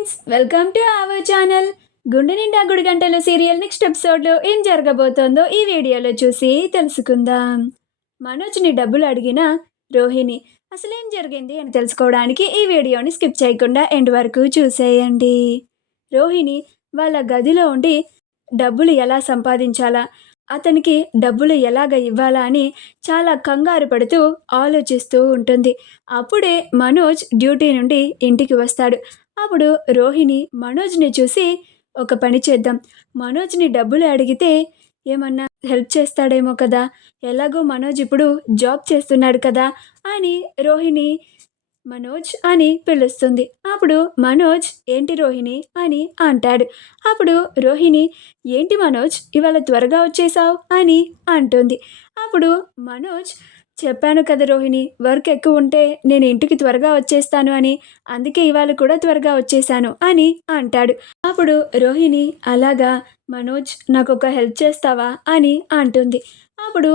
Friends, welcome to our channel. గుండె నిండా గుడి గంటలు సీరియల్ నెక్స్ట్ ఎపిసోడ్లో ఏం జరగబోతోందో ఈ వీడియోలో చూసి తెలుసుకుందాం. మనోజ్ని డబ్బులు అడిగిన రోహిణి అసలేం జరిగింది అని తెలుసుకోవడానికి ఈ వీడియోని స్కిప్ చేయకుండా ఎండ్ వరకు చూసేయండి. రోహిణి వాళ్ళ గదిలో ఉండి డబ్బులు ఎలా సంపాదించాలా, అతనికి డబ్బులు ఎలాగ ఇవ్వాలా అని చాలా కంగారు పడుతూ ఆలోచిస్తూ ఉంటుంది. అప్పుడే మనోజ్ డ్యూటీ నుండి ఇంటికి వస్తాడు. అప్పుడు రోహిణి మనోజ్ని చూసి, ఒక పని చేద్దాం, మనోజ్ని డబ్బులు అడిగితే ఏమన్నా హెల్ప్ చేస్తాడేమో కదా, ఎలాగో మనోజ్ ఇప్పుడు జాబ్ చేస్తున్నాడు కదా అని రోహిణి మనోజ్ అని పిలుస్తుంది. అప్పుడు మనోజ్ ఏంటి రోహిణి అని అంటాడు. అప్పుడు రోహిణి ఏంటి మనోజ్ ఇవాళ త్వరగా వచ్చేసావు అని అంటుంది. అప్పుడు మనోజ్ చెప్పాను కదా రోహిణి, వర్క్ ఎక్కువ ఉంటే నేను ఇంటికి త్వరగా వచ్చేస్తాను అని, అందుకే ఇవాళ కూడా త్వరగా వచ్చేసాను అని అంటాడు. అప్పుడు రోహిణి అలాగా మనోజ్ నాకు ఒక హెల్ప్ చేస్తావా అని అంటుంది. అప్పుడు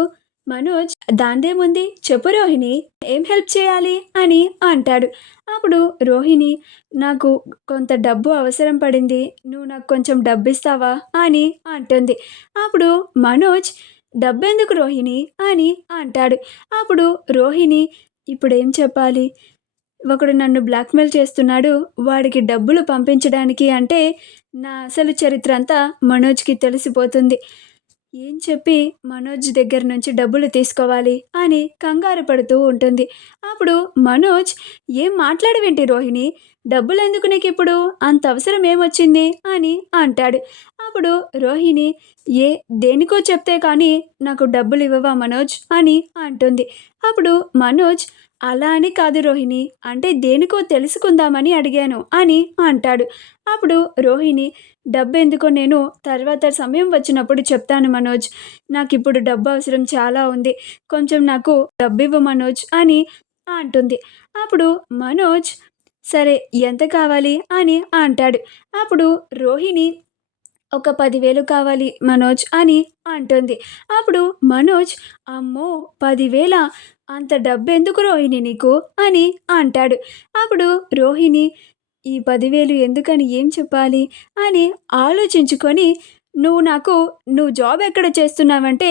మనోజ్ దాందేముంది చెప్పు రోహిణి, ఏం హెల్ప్ చేయాలి అని అంటాడు. అప్పుడు రోహిణి నాకు కొంత డబ్బు అవసరం పడింది, నువ్వు నాకు కొంచెం డబ్బు ఇస్తావా అని అంటుంది. అప్పుడు మనోజ్ డబ్బెందుకు రోహిణి అని అంటాడు. అప్పుడు రోహిణి ఇప్పుడేం చెప్పాలి, ఒకడు నన్ను బ్లాక్మెయిల్ చేస్తున్నాడు, వాడికి డబ్బులు పంపించడానికి అంటే నా అసలు చరిత్ర అంతా మనోజ్కి తెలిసిపోతుంది, ఏం చెప్పి మనోజ్ దగ్గర నుంచి డబ్బులు తీసుకోవాలి అని కంగారు పడుతూ ఉంటుంది. అప్పుడు మనోజ్ ఏం మాట్లాడవేంటి రోహిణి, డబ్బులు ఎందుకు నీకు ఇప్పుడు, అంత అవసరం ఏమొచ్చింది అని అంటాడు. అప్పుడు రోహిణి దేనికో చెప్తే కానీ నాకు డబ్బులు ఇవ్వవా మనోజ్ అని అంటుంది. అప్పుడు మనోజ్ అలా అని కాదు రోహిణి, అంటే దేనికో తెలుసుకుందామని అడిగాను అని అంటాడు. అప్పుడు రోహిణి డబ్బెందుకో నేను తర్వాత సమయం వచ్చినప్పుడు చెప్తాను మనోజ్, నాకు ఇప్పుడు డబ్బు అవసరం చాలా ఉంది, కొంచెం నాకు డబ్బు ఇవ్వు మనోజ్ అని అంటుంది. అప్పుడు మనోజ్ సరే ఎంత కావాలి అని అంటాడు. అప్పుడు రోహిణి ఒక 10,000 కావాలి మనోజ్ అని అంటుంది. అప్పుడు మనోజ్ అమ్మో 10,000, అంత డబ్బు ఎందుకు రోహిణి నీకు అని అంటాడు. అప్పుడు రోహిణి ఈ 10,000 ఎందుకని ఏం చెప్పాలి అని ఆలోచించుకొని, నువ్వు జాబ్ ఎక్కడ చేస్తున్నావంటే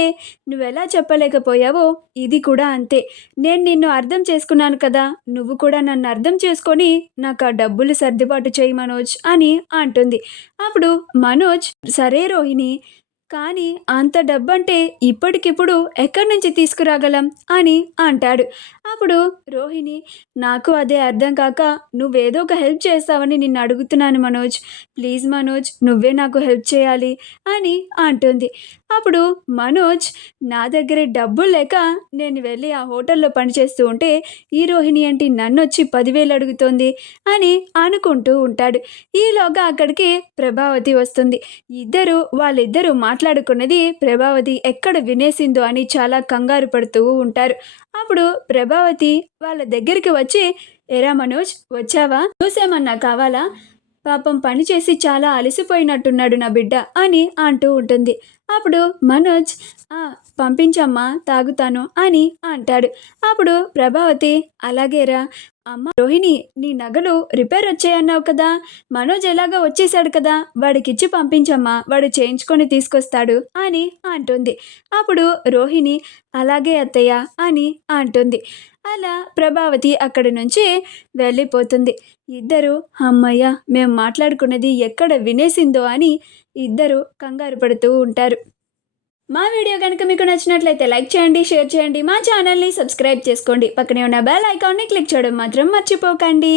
నువ్వెలా చెప్పలేకపోయావో ఇది కూడా అంతే, నేను నిన్ను అర్థం చేసుకున్నాను కదా, నువ్వు కూడా నన్ను అర్థం చేసుకొని నాకు ఆ డబ్బులు సర్దుబాటు చేయి మనోజ్ అని అంటుంది. అప్పుడు మనోజ్ సరే రోహిణి, కానీ అంత డబ్బంటే ఇప్పటికిప్పుడు ఎక్కడి నుంచి తీసుకురాగలం అని అంటాడు. అప్పుడు రోహిణి నాకు అదే అర్థం కాక నువ్వేదో ఒక హెల్ప్ చేస్తావని నిన్ను అడుగుతున్నాను మనోజ్, ప్లీజ్ మనోజ్ నువ్వే నాకు హెల్ప్ చేయాలి అని అంటుంది. అప్పుడు మనోజ్ నా దగ్గర డబ్బులు లేక నేను వెళ్ళి ఆ హోటల్లో పనిచేస్తూ ఉంటే ఈ రోహిణి ఏంటి నన్ను వచ్చి 10,000 అడుగుతోంది అని అనుకుంటూ ఉంటాడు. ఈలోగా అక్కడికి ప్రభావతి వస్తుంది. వాళ్ళిద్దరూ మాట్లాడుకున్నది ప్రభావతి ఎక్కడ వినేసిందో అని చాలా కంగారు పడుతూ ఉంటారు. అప్పుడు ప్రభావతి వాళ్ళ దగ్గరికి వచ్చి ఎరా మనోజ్ వచ్చావా, చూసేమన్నా కావాలా, పాపం పని చేసి చాలా అలసిపోయినట్టున్నాడు నా బిడ్డ అని అంటూ ఉంటుంది. అప్పుడు మనోజ్ పంపించమ్మా తాగుతాను అని అంటాడు. అప్పుడు ప్రభావతి అలాగేరా అమ్మ రోహిణి, నీ నగలు రిపేర్ వచ్చాయన్నావు కదా, మనోజ్ ఎలాగో వచ్చేసాడు కదా, వాడికిచ్చి పంపించమ్మా, వాడు చేయించుకొని తీసుకొస్తాడు అని అంటుంది. అప్పుడు రోహిణి అలాగే అత్తయ్య అని అంటుంది. అలా ప్రభావతి అక్కడి నుంచి వెళ్ళిపోతుంది. ఇద్దరు అమ్మయ్య మేము మాట్లాడుకున్నది ఎక్కడ వినేసిందో అని ఇద్దరు కంగారు పడుతూ ఉంటారు. మా వీడియో కనుక మీకు నచ్చినట్లయితే లైక్ చేయండి, షేర్ చేయండి, మా ఛానల్ని సబ్స్క్రైబ్ చేసుకోండి, పక్కనే ఉన్న బెల్ ఐకాన్ని క్లిక్ చేయడం మాత్రం మర్చిపోకండి.